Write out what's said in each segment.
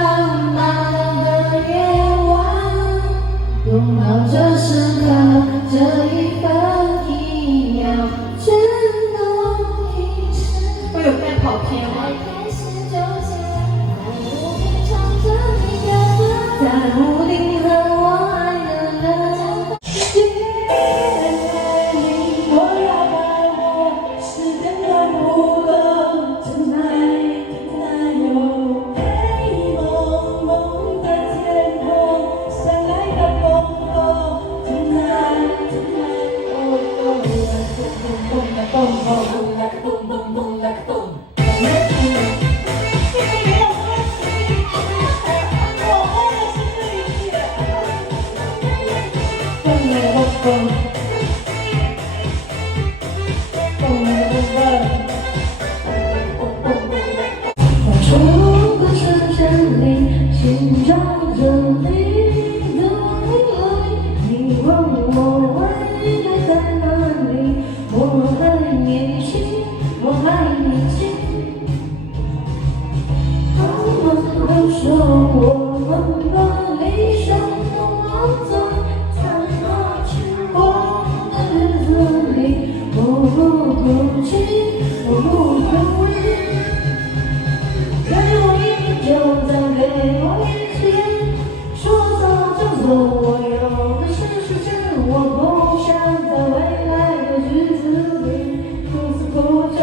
浪漫的夜晚，拥抱这时刻，这一分一秒，全都遗失。会有在跑偏吗？在屋顶和我爱的人，夜里我要把我时间赶不够 ，tonight tonight 有黑蒙蒙的天空，闪来的风后 ，tonight tonight 哦哦，在重复的深深里，寻找着你的爱。你问我未来在哪里？我还年轻，我还年轻。他们都说我们的理想都忘在那时光的日子里。我不哭泣，我不哭泣。给我一瓶酒，再给我一支烟，说走就走，我有的是时间。我不想在未来的日子里独自哭着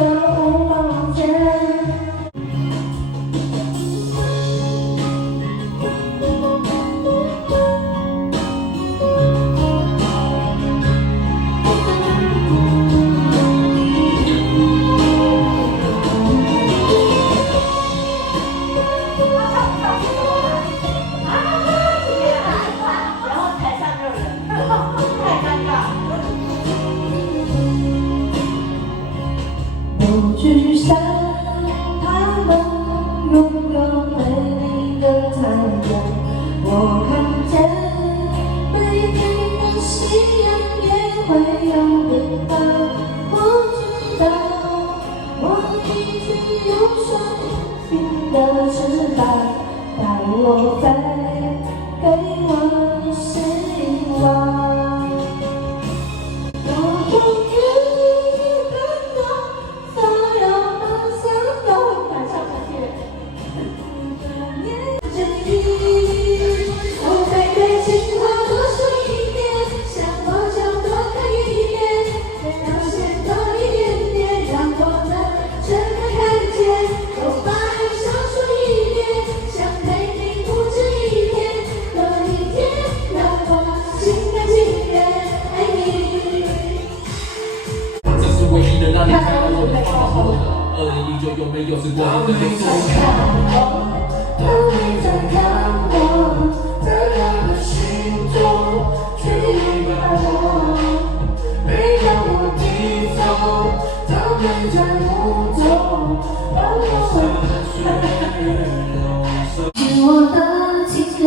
往前。不去想他们拥有美丽的太阳，我看见每天的夕阳也会有变化。我知道我已经有双新的翅膀，带我飞，给我希望。让你看到我的花火，2019有没有是光阴的流逝？当你在看我，在我的心中去爱我，没让我低头，他们在雾中把我是我的情人，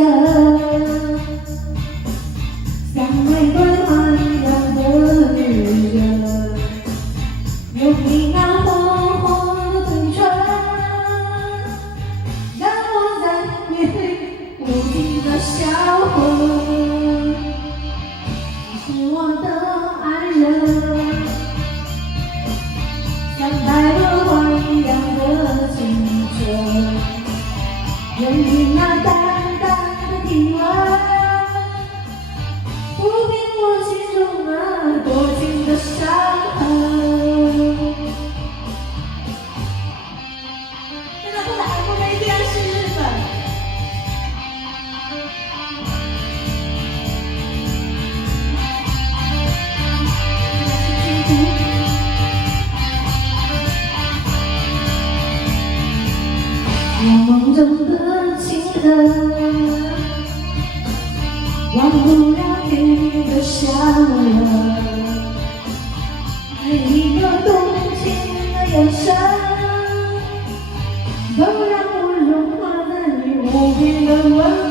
像玫瑰花一样的女人。用你那火红的嘴唇，让我在夜里不停地销魂。你是我的爱人，像白莲花一样的清澈，任凭那淡淡的体温，抚平我心中那多情的伤痕。我梦中的情人，忘不了你的笑容，每一个动情的眼神，都让我融化在你无边的温柔。